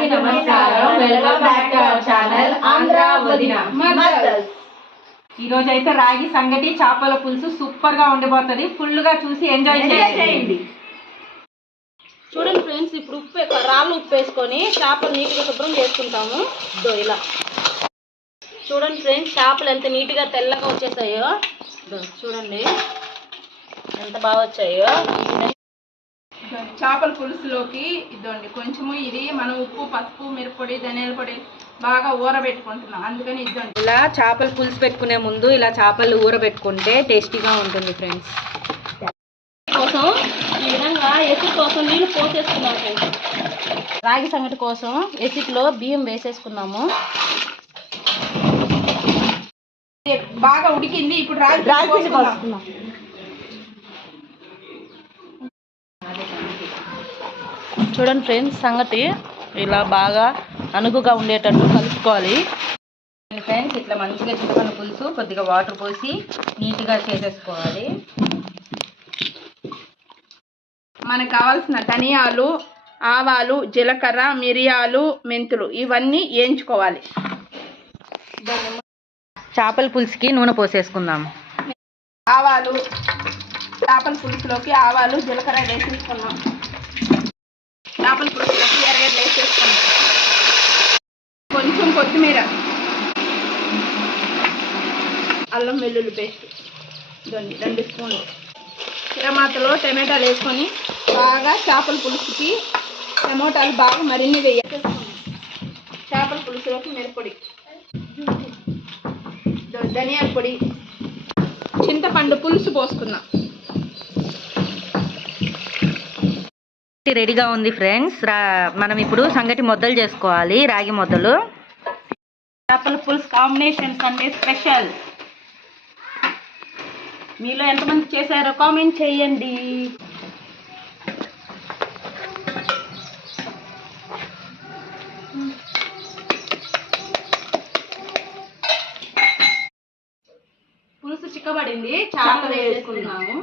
నమస్కారం, welcome back to our channel Andhra వదిన. ఈ రోజు అయితే రాగి సంగటి చేపల పులుసు సూపర్ గా ఉండిపోతుంది. ఫుల్ గా చూసి ఎంజాయ్ చేయండి. చూడండి ఫ్రెండ్స్, ఇప్పుడు రాళ్ళు ఉప్పు వేసుకొని చేపలు నీట్గా శుభ్రం చేసుకుంటాము. ఇలా చూడండి ఫ్రెండ్స్, చేపలు ఎంత నీట్గా తెల్లగా వచ్చేసాయో చూడండి, ఎంత బాగా వచ్చాయో. చేపల పులుసులోకి ఇదండి కొంచెము ఇది మనం ఉప్పు, పసుపు, మిరప్పొడి, ధనియాల పొడి బాగా ఊరబెట్టుకుంటున్నాం. అందుకని ఇదండి ఇలా చేపల పులుసు పెట్టుకునే ముందు ఇలా చేపలు ఊరబెట్టుకుంటే టేస్టీగా ఉంటుంది ఫ్రెండ్స్. కోసం ఈ విధంగా ఎసిడ్ కోసం నీళ్ళు పోసేసుకున్నాం ఫ్రెండ్స్. రాగి సంగటి కోసం ఎసిడ్లో బియ్యం వేసేసుకున్నాము. బాగా ఉడికింది. ఇప్పుడు రాగి పోసుకున్నాం. చూడండి ఫ్రెండ్స్, సంగటి ఇలా బాగా అనుగుగా ఉండేటట్టు కలుపుకోవాలి ఫ్రెండ్స్. ఇట్లా మంచిగా చింతపండు పులుసు కొద్దిగా వాటర్ పోసి నీట్గా చేసేసుకోవాలి. మనకు కావాల్సిన ధనియాలు, ఆవాలు, జీలకర్ర, మిరియాలు, మెంతులు ఇవన్నీ వేయించుకోవాలి. చేపల పులుసుకి నూనె పోసేసుకుందాం. ఆవాలు, చేపల పులుసులోకి ఆవాలు, జీలకర్ర వేసేసుకున్నాం. చేపల పులుసులోకి ఎర్రగడ్డలు వేసేసుకున్నాం. కొంచెం కొత్తిమీర, అల్లం వెల్లుల్లి పేస్ట్ 2 స్పూన్లు. తిరమాతలో టమాటాలు వేసుకొని బాగా చేపల పులుసుకి టమాటాలు బాగా మరిన్ని వేసేసుకున్నాం. చేపల పులుసులోకి మిరప్పొడి, ధనియాల పొడి, చింతపండు పులుసు పోసుకున్నాం. రెడీగా ఉంది ఫ్రెండ్స్. మనం ఇప్పుడు సంగటి ముద్దలు చేసుకోవాలి. రాగి ముద్దలు. చేపల పులుసు కాంబినేషన్ సండే స్పెషల్. మీలో ఎంతమంది చేశారో కామెంట్ చేయండి. పులుసు చిక్కబడింది. చేపలు వేసుకున్నాము.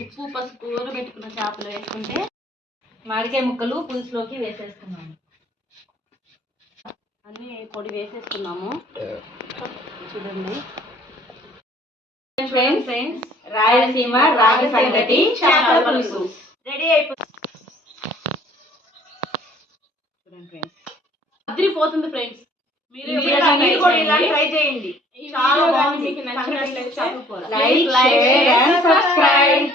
ఉప్పు, పసుపు ఊరబెట్టుకున్న చేపలు వేసుకుంటే మామిడికాయ ముక్కలు పులుసులోకి వేసేస్తున్నాము. అన్నీ పొడి వేసేసుకున్నాము. చూడండి ఫ్రెండ్స్, రాయలసీమ రాగి సంగటి చేపల పులుసు రెడీ అయిపోయింది. చూడండి ఫ్రెండ్స్, అదిరిపోతుంది ఫ్రెండ్స్. మీరు కూడా ఇలా ట్రై చేయండి. చాలా బాగుంది. మీకు నచ్చినట్లయితే లైక్, షేర్ అండ్ సబ్స్క్రైబ్.